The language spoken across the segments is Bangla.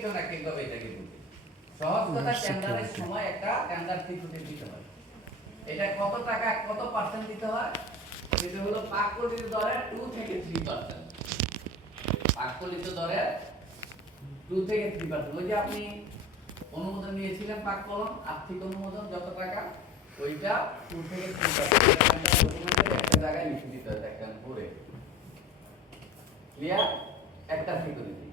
একজন এক একভাবে এটাকে বুঝে। সহজ কথা, টেন্ডারের সময় একটা টেন্ডার সিকিউরিটি দিতে হয়। এটা কত টাকা কত পার্সেন্ট দিতে হয়? এটা হলো পাককলিত দরের 2 থেকে 3%। পাককলিত দরের 2 থেকে 3%। ওই যে আপনি অনুমোদন নিয়েছিলেন পাক কলম আর্থিক অনুমোদন যত টাকা, ওইটা 2 থেকে 3% ডকুমেন্টের একটা জায়গায় লিখে দিতে হয় দেখেন পড়ে। ক্লিয়ার? একটা সিকিউরিটি।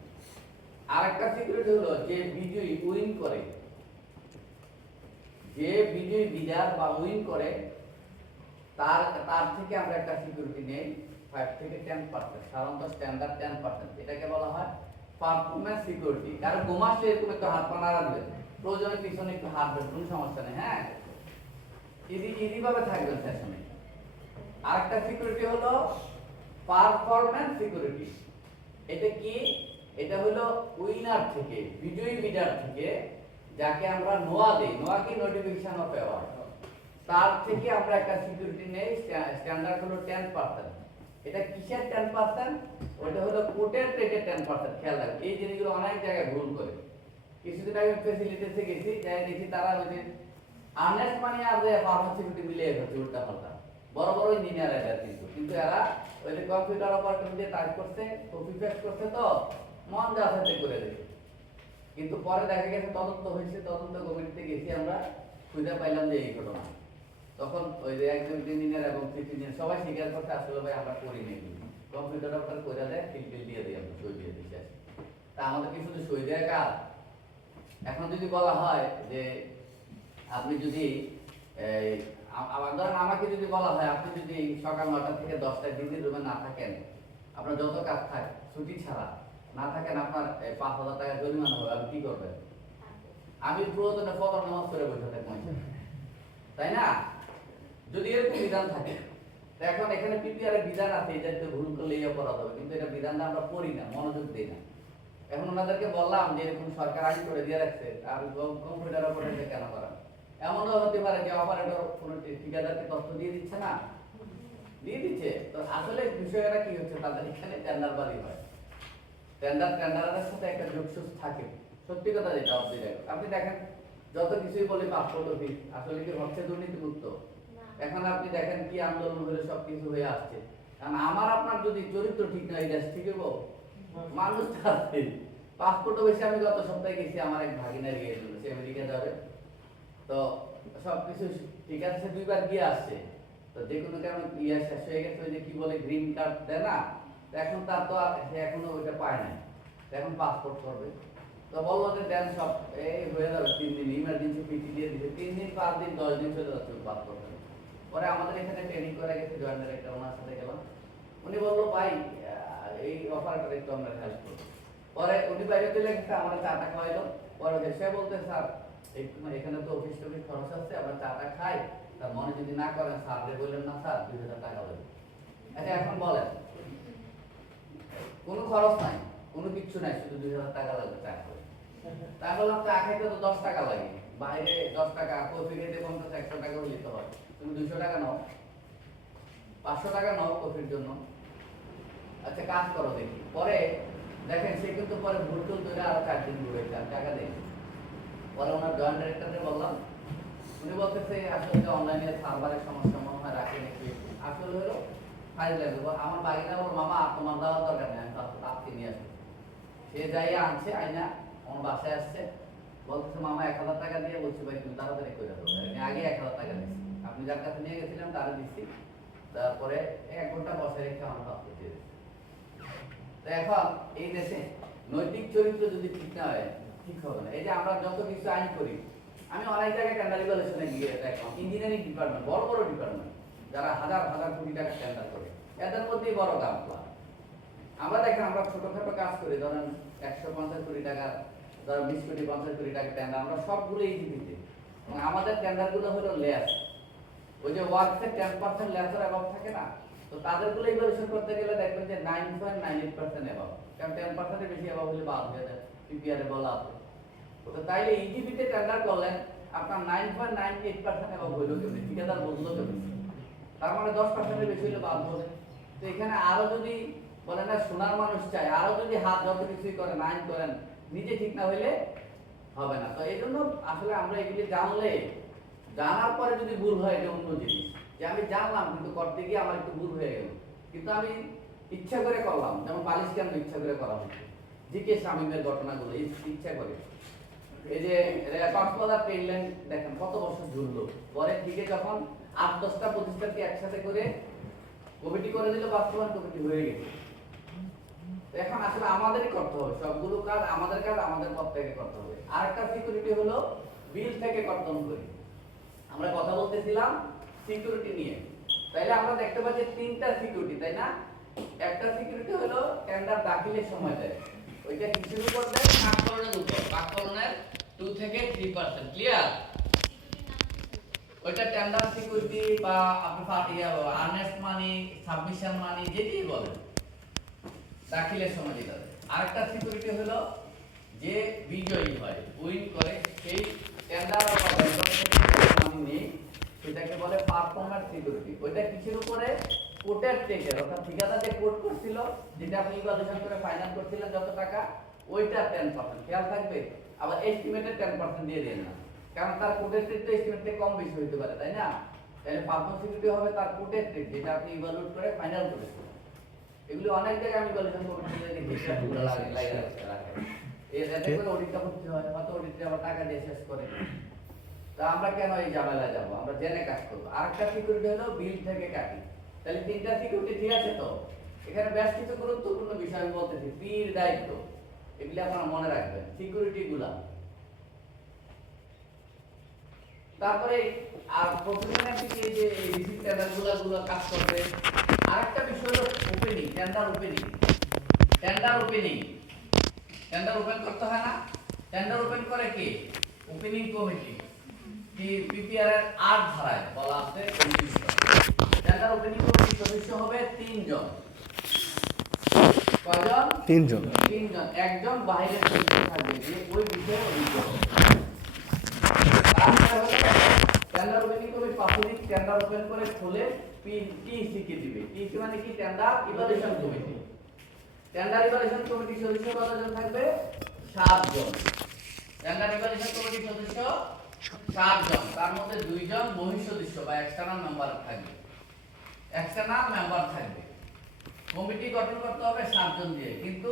আরেকটা সিকিউরিটি হলো যে বিজয়ী উইন করে, যে বিজয়ী বিজার বা উইন করে তার থেকে আমরা একটা সিকিউরিটি নেই 5 থেকে 10%, সাধারণত স্ট্যান্ডার্ড 10%। এটাকে বলা হয় পারফরম্যান্স সিকিউরিটি। কারণ গোমাসে এরকম একটু হাত পা নাড়া দিবেন, প্রয়োজনে পিছনে একটু হাত দেবেন, কোনো সমস্যা নেই। হ্যাঁ, ইজি ভাবে থাকবেন সেশনে। আরেকটা সিকিউরিটি হলো পারফরম্যান্স সিকিউরিটি। এটা কি? এটা হলো উইনার থেকে, বিজয়ী বিডার থেকে, যাকে আমরা নোয়া দেই, নোয়া কি নোটিফিকেশন অফ অ্যাওয়ার্ড, তার থেকে আমরা একটা সিকিউরিটি নেই, স্ট্যান্ডার্ড হলো 10%। এটা কিসের 10%? ওটা হলো কোটের রেটের 10%। খেয়াল রাখবেন, এই জিনিসগুলো অনেক জায়গায় ভুল করে। কিছুদিন আগে ফ্যাসিলিটিতে গেছি, যাই দেখি তারা ওই যে আর্নেস্ট মানি আর যে পারফরম্যান্স সিকিউরিটি মিলিয়ে গেছে উল্টা পাল্টা। বড় বড় ইঞ্জিনিয়ার এটা কিন্তু এরা ওই যে কম্পিউটার অপারেটর দিয়ে টাইপ করছে, কপি পেস্ট করছে, তো মন যা আছে করে দেয়। কিন্তু পরে দেখা গেছে তদন্ত হয়েছে, তদন্ত কমিটিতে গেছি আমরা, খুঁজে পাইলাম যে এই ঘটনা। তখন ওই যে একজন ইঞ্জিনিয়ার এবং চিফ ইঞ্জিনিয়ার সবাই স্বীকার করতে, আসলে ভাই আমরা করি নেই, কম্পিউটার অপারেটর করে দেয়, ফিল দিয়ে দিই, আমরা সই দিয়ে দিই। তা আমাদের কি শুধু সই দেয় কাজ? এখন যদি বলা হয় যে আপনি যদি ধরেন আমাকে যদি বলা হয় আপনি যদি সকাল 9টা থেকে 10টায় ডিউটি রুমে না থাকেন, আপনার যত কাজ থাকে ছুটি ছাড়া না থাকেন, আপনার 5,000 টাকা জরিমানা হবে, আপনি কি করবেন? আমি প্রয়োজনে ফজর নামাজ করে বসে থাকবো, তাই না? যদি এরকম বিধান থাকে। এখন এখানে পিপিআর এর বিধান আছে, এটা একটু ভুল করলে এই অপরাধ হবে, কিন্তু এটা বিধানটা আমরা পড়ি না, মনোযোগ দিই না। এখন ওনাদেরকে বললাম যে এরকম সরকার আইন করে দিয়ে রাখছে, আর কম্পিউটার অপারেটর কেন করা? এমনও হতে পারে যে অপারেটর কোনো ঠিকাদারকে তথ্য দিয়ে দিচ্ছে না, দিয়ে দিচ্ছে। তো আসলে বিষয়টা কি হচ্ছে, তাদের এখানে টেন্ডারবাজি হয়, টেন্ডারের সাথে একটা যোগসূত্র থাকে। সত্যি কথা যেটা আপনি দেখেন, যত কিছুই বলি পাসপোর্ট অফিস, আসলে কি হচ্ছে দুর্নীতিমুক্ত? এখন আপনি দেখেন কি আন্দোলন হলে সবকিছু হয়ে আসছে। কারণ আমার আপনার যদি চরিত্র ঠিক না, এই দেশ ঠিক হবো? মানুষ আছে। পাসপোর্ট অফিসে আমি গত সপ্তাহে গেছি, আমার এক ভাগিনা গিয়েছিল, সে আমেরিকা যাবে, তো সবকিছু ঠিক আছে, সে 2বার গিয়ে আসছে। তো যে কোনো কারণে ইয়ে শেষ হয়ে গেছে, ওই যে কি বলে গ্রিন কার্ড দেয় না, এখন তার তো সে এখনো ওইটা পায় নাই, এখন পাসপোর্ট করবে। তো বললো যে দেন সব এই হয়ে যাবে 3 দিন, ইমার্জেন্সি পিটি দিয়ে দিচ্ছে, 3 দিন 5 দিন 10 দিন চলে যাচ্ছে পাসপোর্ট। পরে আমাদের এখানে ট্রেনিং করে গেছে জয়েন্টের একটা, ওনার সাথে গেলাম, উনি বললো ভাই এই অপারেটর একটু আমরা হেল্প করবো। পরে উনি বাইরে চলে গেছে, আমরা চাটা খাওয়াইলো। পরে সে বলতে স্যার এখানে তো অফিস টফিস খরচ আছে, আমরা চাটা খাই, তার মনে যদি না করেন স্যারকে বললেন না স্যার 2,000 টাকা দেবেন। আচ্ছা এখন বলেন, কোনো খরচ নাই, কোনো কিচ্ছু নাই, শুধু 2,000 টাকা লাগবে চা খাবে। তা বললাম চা খাইতে তো 10 টাকা লাগে, বাইরে 10 টাকা, কফি খেতে 50-100 টাকা হলে তো হয়, তুমি 200 টাকা নাও, 500 টাকা নাও কফির জন্য। আচ্ছা কাজ করো দেখি। পরে দেখেন সে কিন্তু পরে ভুল টুল ধরে আরো 4 দিন ঘুরে টাকা দেয়। পরে ওনার জয়েন্ট ডাইরেক্টরকে বললাম, উনি বলতেছে আসলে অনলাইনে সার্ভারের সমস্যা মনে হয়, রাখে নাকি। আসলে হলো ফাইল লাগবে। আমার বাগিনা বল মামা তোমার দেওয়ার দরকার নেই, আমি তাকে নিয়ে আসবো। সে যাইয়া আনছে, আইনা আমার বাসায় আসছে, বলতেছে মামা 1,000 টাকা দিয়ে, বলছি ভাই তুমি তাড়াতাড়ি করে দাও, আমি আগে 1,000 টাকা দিচ্ছি, আপনি যার কাছে নিয়ে গেছিলাম তারা দিচ্ছি। তারপরে 1 ঘন্টা বসে রেখে আমার পাসপোর্ট দিয়ে দিচ্ছে। তো এখন এই দেশে নৈতিক চরিত্র যদি ঠিক না হয়, ঠিক হবে না। এই যে আমরা যত কিছু আইন করি, আমি অনেক জায়গায় টেন্ডার রেগুলেশনে গিয়ে দেখলাম, ইঞ্জিনিয়ারিং ডিপার্টমেন্ট, বড় বড় ডিপার্টমেন্ট, যারা হাজার হাজার কোটি টাকা টেন্ডার করে, এদের মধ্যেই বড় গামলা। আমরা দেখেন আমরা ছোটখাটো কাজ করি, ধরেন 150 কোটি টাকা, ধরেন 20 কোটি 50 কোটি টাকা টেন্ডার, আমরা সবগুলো ইজিবিতে, এবং আমাদের টেন্ডারগুলো হলো লেস, ওই যে ওয়ার্কসের 10% লেসের অ্যাবাভ থাকে না, তো তাদেরগুলো ইভালুয়েশন করতে গেলে দেখবেন যে 9.98% অ্যাবাভ, কারণ 10% এর বেশি অ্যাবাভ হলে বাদ হয়ে যায়, পিপিআর এ বলা আছে। তো তাইলে ইজিবিতে টেন্ডার করলেন, আপনার 9.98% অ্যাবাভ হইলো কেমনি, ঠিকাদার বুঝলো কেমনি, তার মানে 10% এর বেশি হলে বাদ হবে। তো এখানে আরো যদি বলেন না সোনার মানুষ চাই, আরো যদি হাত যত কিছুই করেন, আইন করেন, নিজে ঠিক না হইলে হবে না। তো এই জন্য আসলে আমরা এগুলি জানলে, জানার পরে যদি ভুল হয় এটা অন্য জিনিস, যে আমি জানলাম কিন্তু করতে গিয়ে আমার একটু ভুল হয়ে গেল, কিন্তু আমি ইচ্ছা করে করলাম। যেমন বালিশ কেন ইচ্ছা করে করা হচ্ছে, জিকে শামীমের ঘটনাগুলো ইচ্ছা করে। এই যে কক্সবাজার ট্রেন লাইন দেখেন কত বছর ঝুললো, পরে দিকে যখন 8-10টা প্রতিষ্ঠানকে একসাথে করে কমিটি করে দিল, বাস্তবায়ন কমিটি হয়ে গেছে। এখন আসলে আমাদেরই করতে হবে সবগুলো কাজ, আমাদের কাজ আমাদের পথ থেকে করতে হবে। আরেকটা সিকিউরিটি হলো বিল থেকে কর্তন করি। আমরা কথা বলতেছিলাম সিকিউরিটি নিয়ে, তাইলে আমরা দেখতে পাচ্ছি 3টা সিকিউরিটি, তাই না? একটা সিকিউরিটি হলো টেন্ডার দাখিলের সময় দেয়, ওইটা কিসের উপর দেয়? কাকফলনের উপর। কাকফলনের 2 থেকে 3%, ক্লিয়ার? ওইটা টেন্ডার সিকিউরিটি বা আপনি আর্নেস্ট মানি, সাবমিশন মানি, যেটাই বলেন, দাখিলের সময় দিতে হবে। আরেকটা সিকিউরিটি হলো যে বিজয়ী হয়, উইন করে, সেই টেন্ডার বা ভেন্ডর থেকে মানি নেই, সেটাকে বলে পারফরম্যান্স সিকিউরিটি। ওইটা কিসের উপরে? কোটের টেকের, অর্থাৎ ঠিকাদার যে কোট করছিল, যেটা আপনি ইভালুয়েশন করে ফাইনাল করছিলেন যত টাকা, ওইটা 10%। খেয়াল থাকবে, আবার এস্টিমেটেড 10% দিয়ে দেন না, কারণ তার কোটের টেক তো এস্টিমেট থেকে কম বেশি হতে পারে, তাই না? তাহলে পারফরম্যান্স সিকিউরিটি হবে তার কোটের টেক, যেটা আপনি ইভালুয়েট করে ফাইনাল করেছেন। এগুলো অনেক জায়গায় আমি ইভালুয়েশন কমিটিতে দেখি হিসাবগুলো লাগে রাখে, এতে করে অডিটটা করতে হয়, হয়তো অডিটে আবার টাকা দিয়ে শেষ করে। তা আমরা কেন এই ঝামেলায় যাব? আমরা জেনে কাজ করব। আরেকটা সিকিউরিটি হলো বিল থেকে কাটি। তাহলে 3টা সিকিউরিটি ঠিক আছে তো? এখানে বেশ কিছু গুরুত্বপূর্ণ বিষয় আমি বলতেছি। পির দায়িত্ব, এগুলি আপনারা মনে রাখবেন, সিকিউরিটি গুলা। তারপরে আর প্রফেশনাল থেকে যে রিসিভ টেন্ডার গুলো কাজ করবে। আরেকটা বিষয় হলো opening, tender opening. Tender opening, tender open করতে হয় না? টেন্ডার ওপেন করে কে? Opening committee. পিপিআর এর 8 ধারায় বলা আছে টেন্ডার ওপেনিং কমিটির সদস্য হবে 3 জন। কয়জন? 3 জন। 3 জন। একজন বাইরের সদস্য থাকবে যে ওই বিষয়ে অভিজ্ঞ। টেন্ডার ওপেনিং কমিটি প্রাথমিক টেন্ডার ওপেন করে খুলে টিসি কে দিবে। টিসি মানে কি? Tender evaluation committee. Tender evaluation কমিটির সদস্য কতজন থাকবে? 7 জন। টেন্ডার ইভালুয়েশন কমিটির সদস্য 7 জন, তার মধ্যে 2 জন বহিঃসদস্য বা এক্সটার্নাল মেম্বার থাকবে। এক্সটার্নাল মেম্বার থাকবে। কমিটি গঠন করতে হবে 7 জন দিয়ে, কিন্তু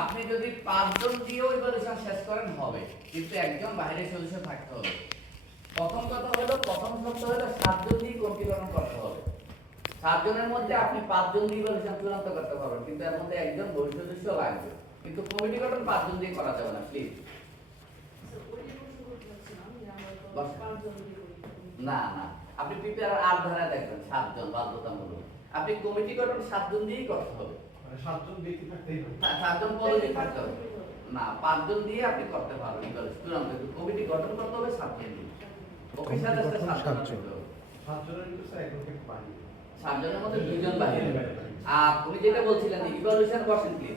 আপনি যদি 5 জন দিয়েও ইভালুয়েশন শেষ করেন হবে, কিন্তু একজন বাইরের সদস্য থাকতে হবে। প্রথম কথা হলো, প্রথম শর্ত হলো 7 জন দিয়ে কমিটি গঠন করতে হবে। 7 জনের মধ্যে আপনি 5 জন দিয়ে ইভালুয়েশন চূড়ান্ত করতে পারবেন, কিন্তু এর মধ্যে একজন বহিঃসদস্য লাগবে। কিন্তু কমিটি গঠন 5 জন দিয়ে করা যাবে না, প্লিজ। না না, আপনি পিপিআর 8 ধারায় দেখবেন 7 জন বাধ্যতামূলক। আপনি কমিটি গঠন 7 জন দিয়েই করতে হবে। মানে 7 জন দিয়ে থাকতেই হবে। 7 জন পদে থাকতে হবে না, 5 জন দিয়ে আপনি করতে পারবেন ইভালুয়েশন চূড়ান্ত। কমিটি গঠন করতে হবে 7 জন দিয়ে। অফিসার আছে 7 জন। 7 জনের ভিতরে স্যার একজন বাইরে। 7 জনের মধ্যে 2 জন বাইরে। আর উনি যেটা বলছিলেন ইভালুয়েশন বসেন কি?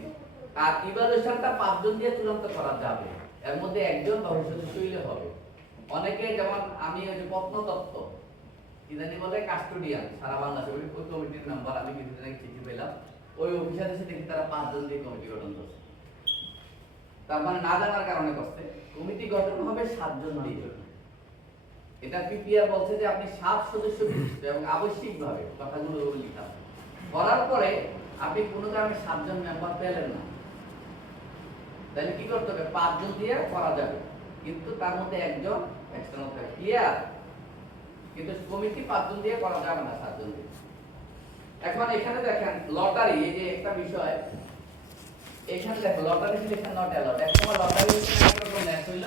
আর ইভালুয়েশনটা 5 জন দিয়ে চূড়ান্ত করা যাবে। এর মধ্যে একজন বহিঃসদস্য হইলে হবে। অনেকে যেমন আমি ওই যে প্রত্নতত্ত্ব ইদানি বলে কাস্টোডিয়ান সারা বাংলাদেশে, ওই কমিটির নাম্বার আমি কিছুদিন আগে চিঠি পেলাম, ওই অফিসার এসে দেখি তারা 5 জন দিয়ে কমিটি গঠন করছে। তার মানে না জানার কারণে করছে। কমিটি গঠন হবে 7 জন দিয়ে। এটা পিপিআর বলছে যে আপনি 7 সদস্য বিশিষ্ট এবং আবশ্যিকভাবে কথাগুলো লিখা করার পরে আপনি কোনো কারণে 7 জন মেম্বার পেলেন না, তাহলে কি করতে হবে? 5 জন দিয়ে করা যাবে, কিন্তু তার মধ্যে একজন এক্সটার্নাল থাকবে, ক্লিয়ার? কিন্তু কমিটি 5 জন দিয়ে করা যাবে না, 7 জন দিয়ে। এখন এখানে দেখেন লটারি, এই যে একটা বিষয় এখানে দেখো, লটারি সিলেকশন নট অ্যালাউড। একসময় লটারি একরকম ম্যাচ হইল,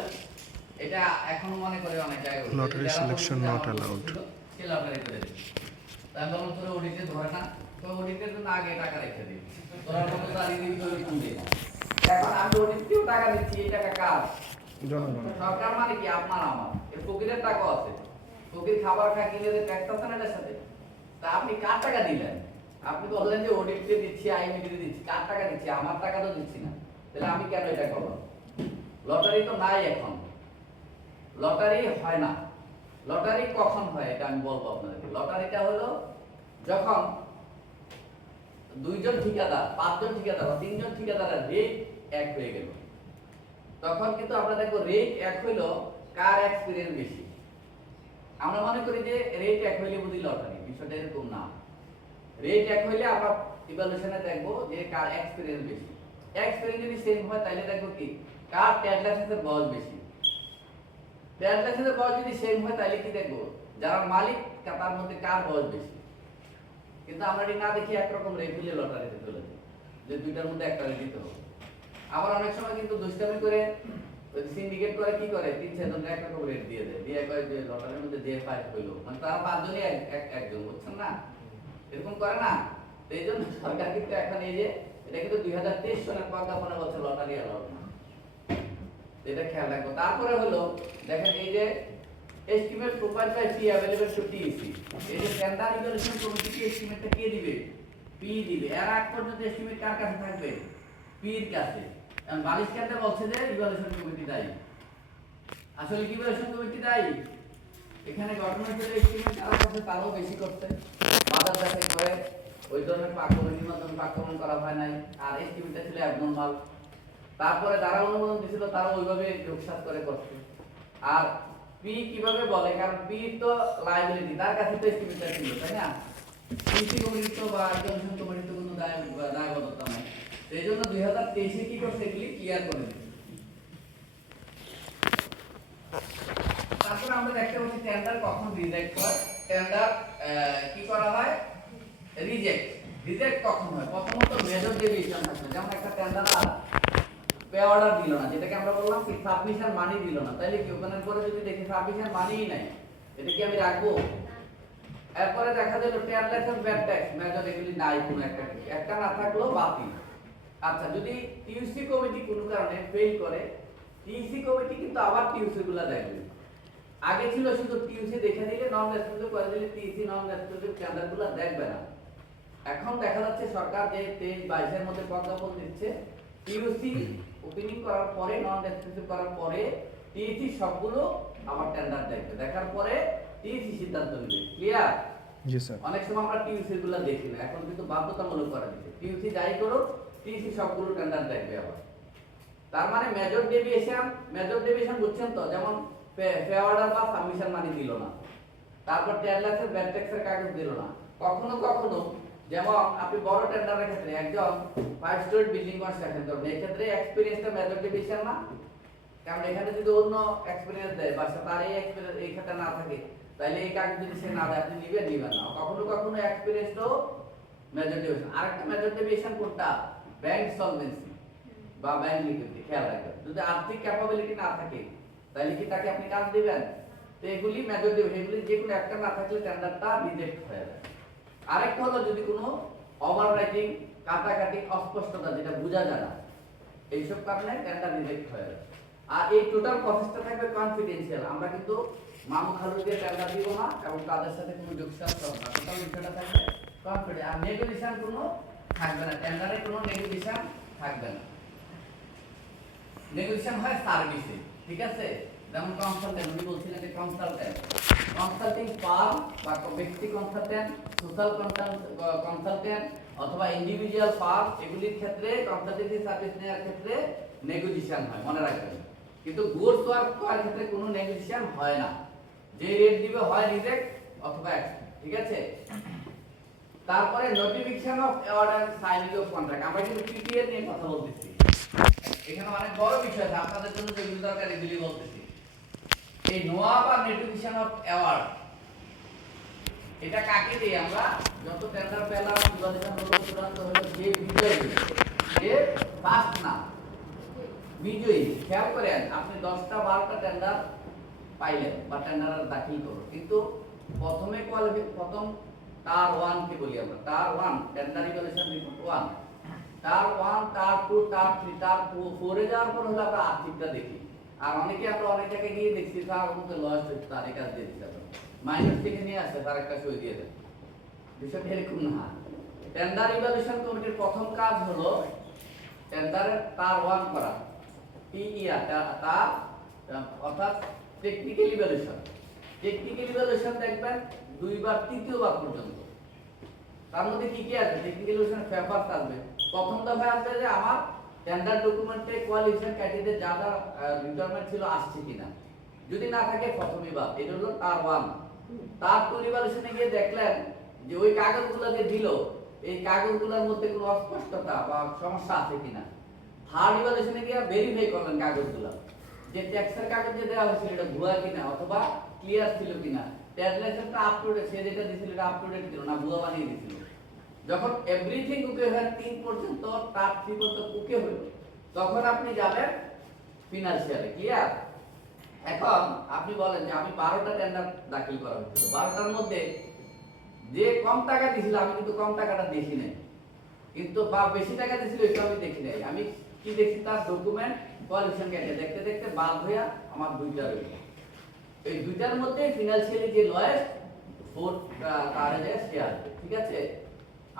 এটা এখন মনে করে অনেক জায়গায় lottery selection not allowed, say lottery করে দিই। তাই বললাম তোরা অডিটে ধরে না, তো অডিটের জন্য আগে টাকা রেখে দিই, তোরা কোনো দাঁড়িয়ে দিবি তো ওই দিই না। এখন আমি অডিটকেও টাকা দিচ্ছি, এই টাকা কার? জনগণ। সরকার মানে কি? আপনার আমার। এর ফকিরের টাকা আছে, ফকির খাবার খায় কিনে ট্যাক্স আছে না এটার সাথে। তা আপনি কার টাকা দিলেন? আপনি বললেন যে অডিটকে দিচ্ছি, আইএমইডিতে দিচ্ছি, কার টাকা দিচ্ছি? আমার টাকা তো দিচ্ছি না, তাহলে আমি কেন এটা করলাম? লটারি তো নাই এখন, লটারি হয় না। লটারি কখন হয় এটা আমি বলবো আপনাদেরকে। লটারিটা হলো যখন 2 জন ঠিকাদার, 5 জন ঠিকাদার বা 3 জন ঠিকাদারের রেট এক হয়ে গেল। তখন কিন্তু আমরা দেখো রেট এক হইলো কার এক্সপিরিয়েন্স বেশি। আমরা মনে করি যে রেট এক হইলে বুঝি লটারি, বিষয়টা এরকম না। রেট এক হইলে আমরা ইভালুয়েশনে দেখবো যে কার এক্সপিরিয়েন্স বেশি। এক্সপিরিয়েন্স যদি সেম হয় তাহলে দেখবো কি কার ট্রেড লাইসেন্সের বয়স বেশি। ট্রেড লাইসেন্সের বয়স যদি সেম হয় তাহলে কি দেখবো যারা মালিক তার মধ্যে কার বয়স বেশি। কিন্তু আমরা এটি না দেখি একরকম রেট দিলে লটারিতে চলে যায়, যে দুইটার মধ্যে একটা রেট দিতে হবে। আবার অনেক সময় কিন্তু দুষ্টামি করে সিন্ডিকেট করে কি করে 3-4 জন একরকম রেট দিয়ে দেয়, দিয়ে কয় যে লটারির মধ্যে যে ফাইট হইলো, মানে তারা 5 জনই একজন, বুঝছেন না, এরকম করে না। তো এই জন্য সরকার কিন্তু এখন এই যে এটা কিন্তু 2023 সনের প্রজ্ঞাপনে বলছে লটারি অ্যালাউড না, এটা খেয়াল রাখবো। তারপরে হলো দেখেন এই যে estimate provide by P available to TEC, এই যে স্ট্যান্ডার্ড ইভালুয়েশন কমিটি এস্টিমেটটা কে দিবে? পি দিবে। এর আগ পর্যন্ত এস্টিমেট কার কাছে থাকবে? পির কাছে। এখন 22 কেন্দ্রে বলছে যে ইভালুয়েশন কমিটি দায়ী। আসলে কি ইভালুয়েশন কমিটি দায়ী? এখানে গভর্নমেন্টের এস্টিমেট কার কাছে তারও বেশি করতে বাজার যাচাই করে ওই ধরনের পাক কমিটির মাধ্যমে পাককরণ করা হয় নাই, আর এস্টিমেটটা ছিল অ্যাবনরমাল। তারপরে যারা অনুমোদন দিয়েছিল তারা ওইভাবে যোগসাৎ করে করছে। আর পি কিভাবে বলে? কারণ পি তো লায়াবিলিটি, তার কাছে তো এস্টিমেটটা ছিল, তাই না? পিসি কমিটি তো বা ইভালুয়েশন কমিটি তো কোনো দায়বদ্ধতা নাই। সেই জন্য 2023 এ কি করছে এগুলি ক্লিয়ার করে দিচ্ছে। তারপর আমরা দেখতে পাচ্ছি টেন্ডার কখন রিজেক্ট হয়। টেন্ডার কি করা হয়? রিজেক্ট কখন হয়? প্রথমত মেজর ডেভিয়েশন থাকে, যেমন একটা টেন্ডার পে অর্ডার দিল না, যেটাকে আমরা বললাম কি সাবমিশন মানি দিল না, তাহলে কি ওখানের পরে যদি দেখি সাবমিশন মানিই নাই, এটা কি আমি রাখবো? এরপরে দেখা গেল trade licence, bad tax, major এগুলি নাই, কোনো একটা না থাকলো বাতিল। আচ্ছা, যদি টিউসি কমিটি কোনো কারণে ফেল করে, টিউসি কমিটি কিন্তু আবার টিউসি গুলা দেখবে। আগে ছিল শুধু টিউসি দেখে দিলে নন রেসপন্সিভ করে দিলে টিউসি নন রেসপন্সিভ টেন্ডার গুলা দেখবে না। এখন দেখা যাচ্ছে সরকার যে 23-22 এর মধ্যে প্রজ্ঞাপন দিচ্ছে, টিউসি ওপেনিং করার পরে নন রেসপন্সিভ করার পরে টিউসি সবগুলো আবার টেন্ডার দেখবে, দেখার পরে টিউসি সিদ্ধান্ত নেবে। ক্লিয়ার? জি স্যার। অনেক সময় আমরা টিউসি গুলা দেখি না, এখন কিন্তু বাধ্যতামূলক করা দিচ্ছে, টিউসি যাই করো টিউসি সবগুলো টেন্ডার দেখবে আবার। তার মানে মেজর ডেভিয়েশন বুঝছেন তো? যেমন পে অর্ডার বা সাবমিশন মানি দিল না, তারপর ট্রেড লাইসেন্স, ব্যাড ট্যাক্সের কাগজ দিল না। কখনো কখনো যেমন আপনি বড় টেন্ডারের ক্ষেত্রে একজন 5 স্টোরি বিল্ডিং কনস্ট্রাকশন করবেন, এই ক্ষেত্রে এক্সপেরিয়েন্সটা মেজর ডেভিয়েশন না? কারণ এখানে যদি অন্য এক্সপেরিয়েন্স দেয় বা তার এই এক্সপেরিয়েন্স এই ক্ষেত্রে না থাকে, তাহলে এই কাগজ যদি সে না দেয় আপনি নিবেন না। কখনো কখনো এক্সপেরিয়েন্সটাও মেজর ডেভিয়েশন। আরেকটা মেজর ডেভিয়েশন কোনটা? ব্যাংক সলভেন্সি বা ব্যাংক লিকুইডিটি। খেয়াল রাখবেন, যদি আর্থিক ক্যাপাবিলিটি না থাকে তাহলে কি তাকে আপনি কাজ দিবেন? তো এগুলি মেজর ডেভিয়েশন, এগুলি যে কোনো একটা না থাকলে টেন্ডারটা রিজেক্ট হয়ে যায়। আরেকটা হলো যদি কোনো ওভাররাইটিং, কাটাকাটি, অস্পষ্টতা যেটা বোঝা যায় না, এইসব কারণে টেন্ডার রিজেক্ট হয়ে যায়। আর এই টোটাল প্রসেসটা থাকবে কনফিডেন্সিয়াল, আমরা কিন্তু মামু খালু দিয়ে টেন্ডার দিব না এবং তাদের সাথে কোনো যোগসাৎ করব না, টোটাল বিষয়টা থাকবে কনফিডেন্স। আর নেগোসিয়েশন কোনো থাকবে না, টেন্ডারে কোনো নেগোসিয়েশন থাকবে না। নেগোসিয়েশন হয় সার্ভিসে, ঠিক আছে? যেমন কনসালটেন্ট, উনি বলছিলেন যে কনসাল্টিং ফার্ম বা ব্যক্তি কনসালটেন্ট, সোশ্যাল কনসালটেন্ট অথবা ইন্ডিভিজুয়াল ফার্ম, এগুলির ক্ষেত্রে কনসালটেন্সি সার্ভিস নেওয়ার ক্ষেত্রে নেগোসিয়েশন হয়, মনে রাখবেন। কিন্তু গুডস ওয়ার্ক করার ক্ষেত্রে কোনো নেগোসিয়েশন হয় না, যে রেট দিবে হয় রিজেক্ট অথবা অ্যাকসেপ্ট, ঠিক আছে? তারপরে notification of award and signing of contract, আমরা কিন্তু পিপিএ নিয়ে কথা বলতেছি, এখানে অনেক বড় বিষয় আছে, আপনাদের জন্য যেগুলো দরকার এগুলি বলতেছি। এই নোয়া বা নোটিফিকেশন অফ অ্যাওয়ার্ড, এটা কাকে দেই আমরা? যত টেন্ডার পেলাম, ইভালুয়েশন হলো, চূড়ান্ত হলো, যে বিজয়ী, যে ফার্স্ট না বিজয়ী। খেয়াল করেন, আপনি 10টা 12টা টেন্ডার পাইলেন বা টেন্ডার দাখিল করলেন, কিন্তু প্রথমে প্রথম টার 1 কে বলি আমরা, টার 1 টেন্ডার ইভালুয়েশন রিপোর্ট 1, টার 1, টার 2, টার 3, টার 4 এ যাওয়ার পর হলো আমরা আর্থিকটা দেখি। আর আমরা অনেক জায়গায় গিয়ে দেখছি তার মধ্যে লস হচ্ছে, তার এই কাজ দিয়ে দিচ্ছে, মাইনাস থেকে নিয়ে আসছে, তার একটা সই দিয়ে দেয়। বিষয়টা এরকম না। টেন্ডার ইভালুয়েশন কমিটির প্রথম কাজ হলো টেন্ডারের টার 1 করা, টিইআর, তার অর্থাৎ টেকনিক্যাল ইভালুয়েশন। টেকনিক্যাল ইভালুয়েশন দেখবেন 2 বার, 3য় বার পর্যন্ত। তার মধ্যে কি কি আছে? টেকনিক্যাল ইভালুয়েশন পেপার আসবে, প্রথম দফায় আসবে যে আমার টেন্ডার ডকুমেন্টে কোয়ালিফিকেশন ক্রাইটেরিয়া যা যা রিকোয়ারমেন্ট ছিল আসছে কিনা, যদি না থাকে প্রথমই বাদ। এটা হলো তার ওয়ান। তার টু রিভ্যালুয়েশনে গিয়ে দেখলেন যে ওই কাগজগুলো যে দিল এই কাগজগুলোর মধ্যে কোনো অস্পষ্টতা বা সমস্যা আছে কিনা। থার্ড রিভ্যালুয়েশনে গিয়ে ভেরিফাই করলেন কাগজগুলো যে ট্যাক্সের কাগজ যে দেওয়া হয়েছিল এটা ভুয়া কিনা অথবা ক্লিয়ার ছিল কিনা, ট্যাক্স লাইসেন্সটা আপ টু ডেট, সে যেটা দিছিল এটা আপ টু ডেট ছিল না ভুয়া বানিয়ে দিছিল। যখন এভরিথিং ওকে হয় 3 পর্যন্ত তার 3 পর্যন্ত ওকে হলো, তখন আপনি যাবেন ফিনান্সিয়ালে। ক্লিয়ার? এখন আপনি বলেন যে আমি 12টা টেন্ডার দাখিল করা হয়েছিল, 12টার মধ্যে যে কম টাকা দিছিল আমি কিন্তু কম টাকাটা দেখি নাই, কিন্তু বা বেশি টাকা দিছিল এটা আমি দেখি নাই। আমি কি দেখি তার ডকুমেন্ট কোয়ালিফিকেশন ক্রাইটেরিয়া দেখতে দেখতে বাদ হইয়া আমার দুইটা রইল। এই দুইটার মধ্যে ফিনান্সিয়ালি যে লয়েস্ট ফোর তার যে শেয়ার। ঠিক আছে?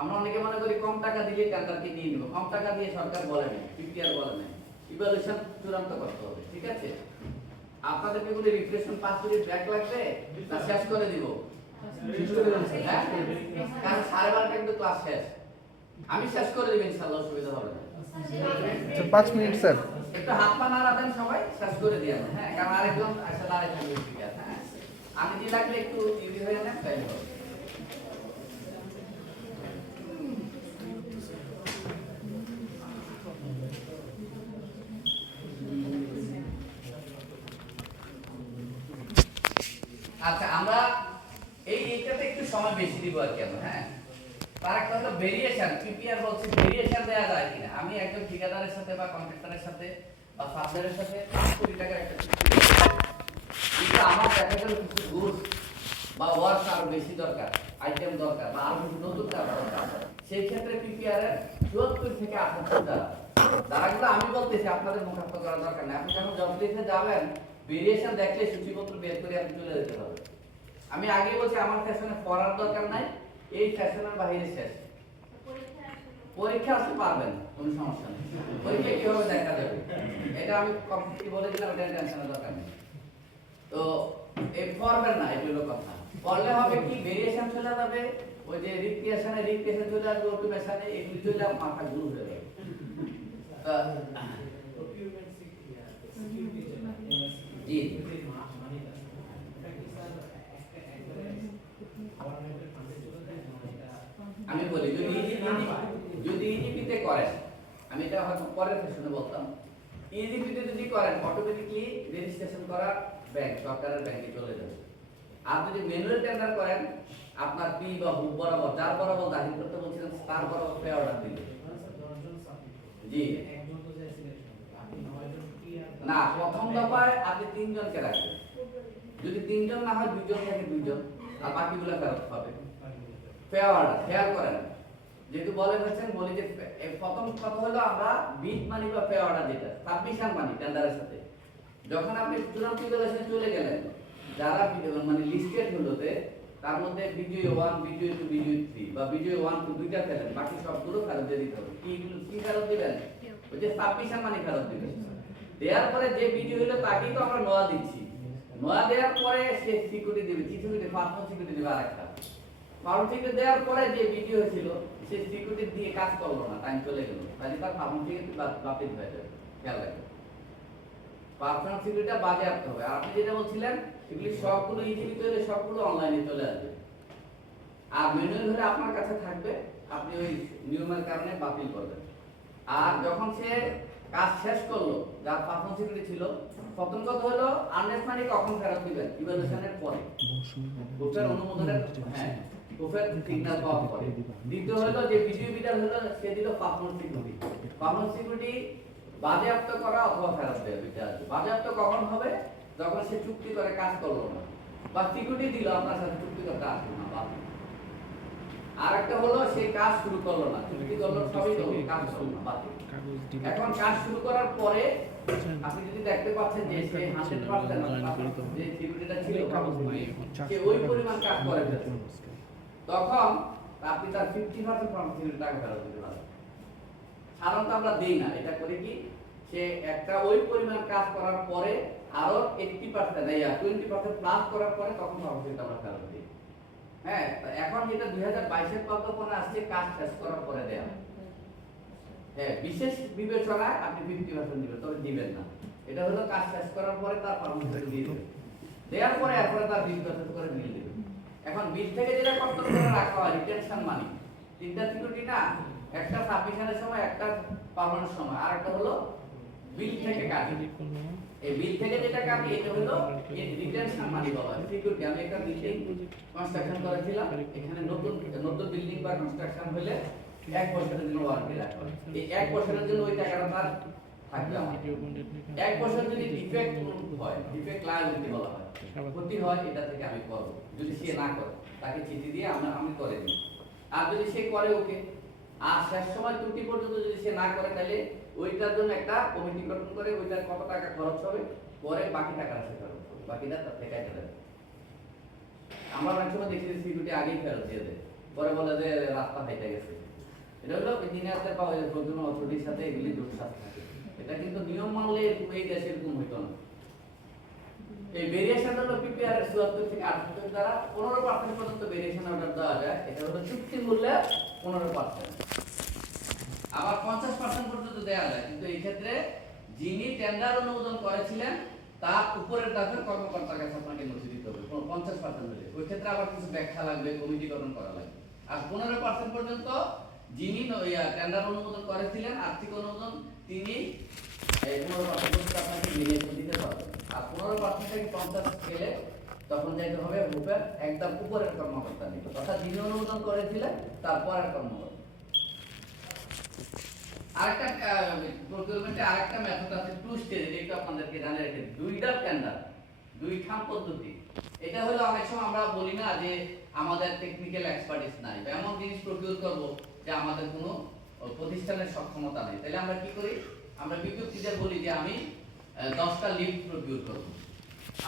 আমরা অনেকে মনে করি কম টাকা দিলে টেন্ডারকে নিয়ে নিব, কম টাকা দিয়ে সরকার বলে না, পিপিআর বলে না, ইভালুয়েশন চূড়ান্ত করতে হবে। ঠিক আছে? আপনাদেরকে কোনো রিফ্রেশন 5 মিনিট ব্রেক লাগবে না শেষ করে দিব? হ্যাঁ, কারণ 12:30 কিন্তু ক্লাস শেষ। আমি শেষ করে দিব ইনশাআল্লাহ, অসুবিধা হবে না। 5 মিনিট স্যার। একটু হাত পা নাড়া দেন সবাই, শেষ করে দিয়ে আসেন। হ্যাঁ, কারণ আরেকজন আসলে আরেকজন স্পিকার। হ্যাঁ, আমি যে লাগলে একটু ইজি হয়ে নেন তাইলে হবে। আচ্ছা, আমরা এইটাতে একটু সময় বেশি দিব আর কি আমরা। হ্যাঁ, তার একটা হলো ভেরিয়েশন। পিপিআর বলছে ভেরিয়েশন দেয়া যায় কিনা। আমি একজন ঠিকাদারের সাথে বা কন্ট্রাক্টরের সাথে বা সাবলারের সাথে 5 কোটি টাকার একটা চুক্তি করছি। কিন্তু আমার দেখা গেল কিছু গুডস বা ওয়ার্ক আরো বেশি দরকার, আইটেম দরকার বা আরো কিছু নতুন কাজ দরকার। সেই ক্ষেত্রে পিপিআর এর 74 থেকে 78 দ্বারাগুলো আমি বলতেছি আপনাদের মুখাস্ত করার দরকার নেই। আপনি যখন জব দিতে যাবেন ভেরিয়েশন দেখলে সূচিপত্র বের করে আপনি চলে যেতে হবে। আমি আগেই বলছি আমার ফ্যাশনে পড়ার দরকার নাই, এই ফ্যাশনের বাইরে শেষ। পরীক্ষা আসতে পারবেন, কোনো সমস্যা নেই। পরীক্ষা কিভাবে দেখা যাবে এটা আমি কমপ্লিটলি বলে দিলাম, এটা টেনশনের দরকার নেই। তো এই পড়বেন না, এটা হলো কথা। পড়লে হবে কি ভেরিয়েশন চলে যাবে, ওই যে রিক্রিয়েশন চলে আসবে, অটোমেশনে এগুলো চলে মাথা গুলো হয়ে যাবে। জি আমি বলি যদি ইজিপিতে করেন, আমি এটা হয়তো পরের সেশনে বলতাম, ইজিপিতে যদি করেন অটোমেটিকলি রেজিস্ট্রেশন করা ব্যাংক সরকারের ব্যাংকে চলে যাবে। আর যদি ম্যানুয়াল টেন্ডার করেন আপনার পি বা হুক বরাবর যার বরাবর দাখিল করতে বলছিলেন তার বরাবর পে অর্ডার দিবে। জি না, প্রথম দফায় আপনি 3 জনকে রাখবেন, যদি 3 জন না হয় 2 জন থেকে 2 জন, আর বাকিগুলো ফেরত পাবে। পে অর্ডার খেয়াল করেন, যেহেতু বলে হচ্ছেন বলি যে প্রথম কথা হলো আমরা বিড মানি বা পে অর্ডার যেটা সাবমিশন মানি টেন্ডারের সাথে যখন আপনি চূড়ান্ত ইভালুয়েশনে চলে গেলেন, যারা মানে লিস্টেড হলোতে তার মধ্যে বিজয় 1 বিজয় 2 বিজয় 3 বা বিজয় 1 2 দুইটা ফেলেন, বাকি সবগুলো ফেরত দিয়ে দিতে হবে। কি ফেরত দিবেন? ওই যে সাবমিশন মানি ফেরত দিবেন। দেওয়ার পরে যে বিজয় হলো তাকেই তো আমরা নোয়া দিচ্ছি, নোয়া দেওয়ার পরে সে সিকিউরিটি দিবে, কিছু পার্সোনাল সিকিউরিটি দিবে আরেকটা। ফার্ম সিকিউরিটি দেওয়ার পরে যে ভিডিও হয়েছিল সে সিকিউরিটি দিয়ে কাজ করলো না, টাইম চলে গেল, তাহলে তার ফার্ম সিকিউরিটি বাতিল হয়ে যাবে। খেয়াল রাখবেন, পার্সোনাল সিকিউরিটিটা বাজেয়াপ্ত হবে। আর আপনি যেটা বলছিলেন এগুলি সবগুলো ইজিলি হলে সবগুলো অনলাইনে চলে আসবে, আর ম্যানুয়াল হলে আপনার কাছে থাকবে, আপনি ওই নিয়মের কারণে বাতিল করবেন। আর যখন সে কাজ শেষ করলো যার পার্সোনাল সিকিউরিটি ছিল, প্রথম কথা হলো আর্নেস্ট মানি কখন ফেরত দিবেন? ইভালুয়েশনের পরে, গ্রুপের অনুমোদনের, হ্যাঁ গ্রুপের সিগন্যাল পাওয়ার পরে। দ্বিতীয় হলো যে বিজয় বিডার হলো সে দিল পার্সোনাল সিকিউরিটি, পার্সোনাল সিকিউরিটি বাজেয়াপ্ত করা অথবা ফেরত দেওয়া দুইটা আছে। বাজেয়াপ্ত কখন হবে? যখন সে চুক্তি করে কাজ করলো না বা সিকিউরিটি দিল আপনার সাথে চুক্তি করতে আসলো না। আর একটা হলো সে কাজ শুরু করলো না, চুক্তি করলো সবই করলো, কাজ করলো না, বাতিল। এখন কাজ শুরু করার পরে আপনি যদি দেখতে পাচ্ছেন যে সে 100% যে সিকিউরিটিটা ছিল সে ওই পরিমাণ কাজ করে ফেলেছে, তখন আপনি তার 50% ফর্ম সিকিউরিটি টাকা ফেরত দিতে পারবেন। সাধারণত আমরা দেই না, এটা করে কি সে একটা ওই পরিমাণ কাজ করার পরে আরো 80% দেয়া 20% প্লাস করার পরে তখন ফর্ম সিকিউরিটি আমরা ফেরত দিই। হ্যাঁ, এখন যেটা 2022 এর প্রজ্ঞাপনে আসছে কাজ শেষ করার পরে দেয়া। হ্যাঁ, বিশেষ বিবেচনায় আপনি 50% দিবেন, তবে দিবেন না। এটা হলো কাজ শেষ করার পরে তার পারমিশন দিয়ে দেবেন, দেওয়ার পরে এরপরে তার 20% করে বিল দেবেন। এখন বিল থেকে যেটা কর্তন করে রাখা হয় রিটেনশন মানি, তিনটা সিকিউরিটি না, একটা সাবমিশনের সময়, একটা পাওয়ানোর সময়, আর একটা হলো বিল থেকে কাটি। এই বিল থেকে যেটা কাটি এটা হলো রিটেনশন মানি বলা হয় সিকিউরিটি। আমি একটা বিল্ডিং কনস্ট্রাকশন করেছিলাম, এখানে নতুন নতুন বিল্ডিং বা কনস্ট্রাকশন হলে 1 বছরের জন্য ওয়ারেন্টি রাখা হয়। এই 1 বছরের জন্য ওই টাকাটা তার থাকবে আমার। 1 বছর যদি ডিফেক্ট হয়, ডিফেক্ট লায়াবিলিটি বলা হয়, ক্ষতি হয়, এটা থেকে আমি করব। যদি সে না করে তাকে চিঠি দিয়ে আমি করে দিই। আর যদি সে করে ওকে, আর শেষ সময় ত্রুটি পর্যন্ত যদি সে না করে, তাহলে ওইটার জন্য একটা কমিটি গঠন করে ওইটার কত টাকা খরচ হবে, পরে বাকি টাকাটা সে ফেরত করবে, বাকিটা তার থেকে কেটে দেবে। আমরা অনেক সময় দেখি যে সিকিউরিটি আগেই ফেরত দিয়ে দেয়, পরে বলে যে রাস্তা ফাইটে গেছে। এটা হলো ইঞ্জিনিয়ারদের বা প্রয়োজন অথরিটির সাথে এগুলি যোগসাজ থাকে। এটা কিন্তু নিয়ম মানলে এই দেশে এরকম হইতো না। এই ভেরিয়েশন হলো পিপিআর এর ৭৪ থেকে ৮৮ দ্বারা 15% পর্যন্ত ভেরিয়েশন অর্ডার দেওয়া যায়। এটা হলো চুক্তি মূল্যে 15%। আবার 50% পর্যন্ত দেওয়া যায়, কিন্তু এই ক্ষেত্রে যিনি টেন্ডার অনুমোদন করেছিলেন তার উপরের ধাপের কর্মকর্তার কাছে আপনাকে নথি দিতে হবে 50% হলে। ওই ক্ষেত্রে আবার কিছু ব্যাখ্যা লাগবে, কমিটি গঠন করা লাগবে। আর 15% পর্যন্ত যিনি টেন্ডার অনুমোদন করেছিলেন, আর্থিক অনুমোদন, তিনি এই 15% পর্যন্ত আপনাকে ভেরিয়েশন দিতে পারবেন। আর 15% থেকে 50 গেলে তখন যাইতে হবে গ্রুপের একদম উপরের কর্মকর্তা নিতে, অর্থাৎ যিনি অনুমোদন করেছিলেন তারপরের কর্মকর্তা। আরেকটা প্রকিউরমেন্টে আরেকটা মেথড আছে, টু স্টেজ। এটা আপনাদেরকে জানে রেখে দুইটা টেন্ডার, দুই খাম পদ্ধতি। এটা হলো অনেক সময় আমরা বলি না যে আমাদের টেকনিক্যাল এক্সপার্টিস নাই, বা এমন জিনিস প্রকিউর করব যে আমাদের কোনো প্রতিষ্ঠানের সক্ষমতা নেই। তাহলে আমরা কি করি, আমরা বিজ্ঞপ্তিতে বলি যে আমি 10টা লিফট প্রকিউর করব।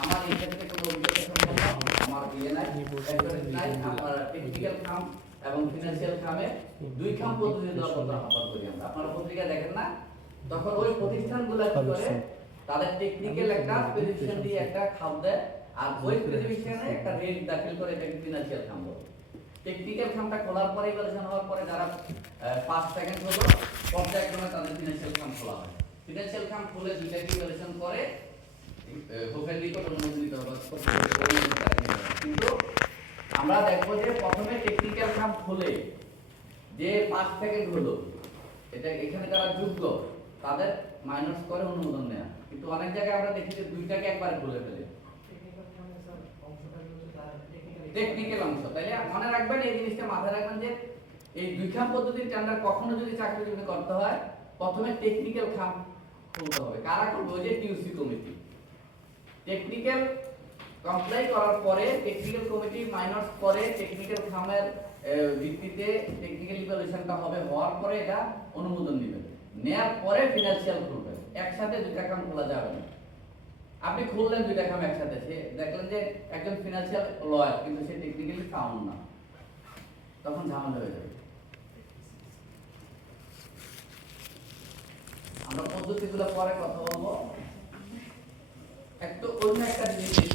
আমার এই ক্ষেত্রে কোনো অভিজ্ঞতা সম্পন্ন, আমার ইয়ে নাই, এক্সপার্টিস নাই, আমার টেকনিক্যাল খাম এবং ফিনান্সিয়াল খামে দুই খাম পদ্ধতি দেওয়ার কথা আহ্বান করি আমরা। আপনারা পত্রিকা দেখেন না, তখন ওই প্রতিষ্ঠানগুলো কি করে, তাদের টেকনিক্যাল একটা স্পেসিফিকেশন দিয়ে একটা খাম দেয়, আর ওই স্পেসিফিকেশনে একটা রেট দাখিল করে এটাকে ফিনান্সিয়াল খাম বলে। টেকনিক্যাল খামটা খোলার পরে ইভালুয়েশন হওয়ার পরে যারা 5 সেকেন্ড হলো পর্যায়ক্রমে তাদের ফিনান্সিয়াল খাম খোলা হয়। ফিনান্সিয়াল খাম খুলে দুইটাকে ইভালুয়েশন করে হোফের রিপোর্ট অনুমোদন দিতে হবে। কিন্তু আমরা দেখবো যে প্রথমে টেকনিক্যাল খাম খুলে যে 5 সেকেন্ড হলো, এটা এখানে যারা যোগ্য তাদের মাইনাস করে অনুমোদন নেয়া। কিন্তু অনেক জায়গায় আমরা দেখি যে দুইটাকে একবারে খুলে ফেলে টেকনিক্যাল অংশ। তাইলে মনে রাখবেন, এই জিনিসটা মাথায় রাখবেন যে এই দুই খাম পদ্ধতির টেন্ডার কখনো যদি চাকরি যদি করতে হয়, প্রথমে টেকনিক্যাল খাম খুলতে হবে। কারা করবে? ওই যে টিউসি কমিটি। টেকনিক্যাল কমপ্লাই করার পরে টেকনিক্যাল কমিটি মাইনাস করে টেকনিক্যাল খামের ভিত্তিতে টেকনিক্যাল ইভালুয়েশনটা হবে, হওয়ার পরে এটা অনুমোদন নেবে, নেয়ার পরে ফিনান্সিয়াল খুলবে। একসাথে দুইটা খাম খোলা যাবে না। আপনি খুললেন দুইটা খাম একসাথে, সে দেখলেন যে একজন ফিনান্সিয়াল লয়ার কিন্তু সে টেকনিক্যালি সাউন্ড না, তখন ঝামেলা হয়ে যাবে। আমরা পদ্ধতিগুলো পরে কথা বলবো। একটু অন্য একটা জিনিস